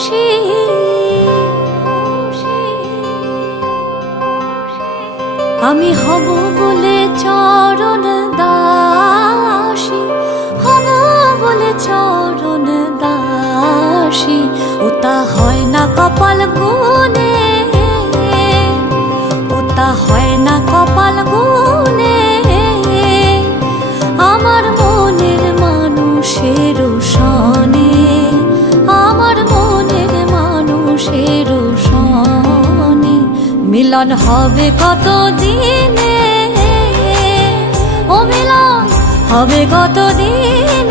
খুশি। আমি হব বলে চরণ দাসী, হব বলে চরণ দাসী। ওটা হয় না কপাল গুনে, ওটা হয় না কপাল গুনে। আমার মনের মানুষের সনে, আমার মনের মানুষের সনে মিলন হবে কত দিনে, ও মিলন হবে কত দিনে।